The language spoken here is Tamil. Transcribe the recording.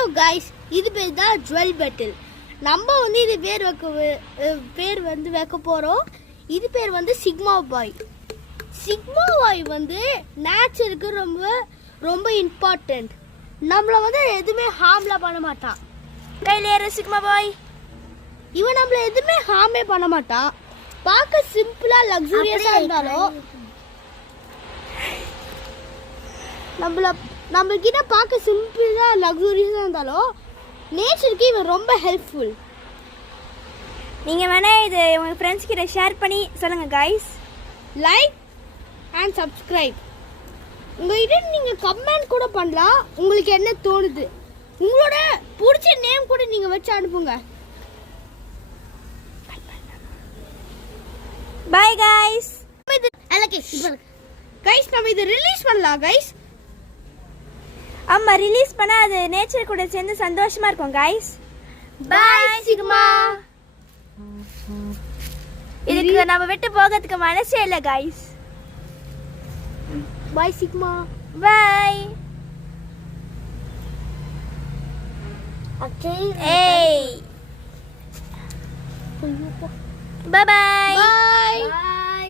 ஹலோ கைஸ், இது பேர் தான் ஜுவல் பெட்டில். நம்ம வந்து இது பேர் வைக்க போகிறோம். இது பேர் வந்து சிக்மா பாய். சிக்மா பாய் வந்து நேச்சருக்கு ரொம்ப ரொம்ப இம்பார்ட்டண்ட். நம்மளை வந்து எதுவுமே ஹார்ம்லாம் பண்ண மாட்டான். கையில் ஏற சிக்மா பாய். இவன் நம்மளை எதுவுமே ஹார்மே பண்ண மாட்டான். பார்க்க சிம்பிளாக லக்ஸூரியஸாக இருந்தாலும் நம்மக்கிட்ட பார்க்க சிம்பிளாக லக்ஸூரியஸாக இருந்தாலும் நேச்சருக்கு இவன் ரொம்ப ஹெல்ப்ஃபுல். நீங்கள் வேணால் இது உங்கள் ஃப்ரெண்ட்ஸ் கிட்ட ஷேர் பண்ணி சொல்லுங்கள் கைஸ். Like and subscribe. உங்கள்கிட்ட நீங்கள் கமெண்ட் கூட பண்ணலாம். உங்களுக்கு என்ன தோணுது, உங்களோட பிடிச்ச நேம் கூட நீங்கள் வச்சு அனுப்புங்க. Bye guys. கைஸ் நம்ம இதை ரிலீஸ் பண்ணலாம் கைஸ். ஆமாம், ரிலீஸ் பண்ணால் அது நேச்சர் கூட சேர்ந்து சந்தோஷமாக இருக்கும் கைஸ். பாய் சிக்மா. இதுக்கு நம்ம விட்டு போகிறதுக்கு மனசே இல்லை கைஸ். பாய் சிக்மா. பாய். ஏய். Bye bye. Bye.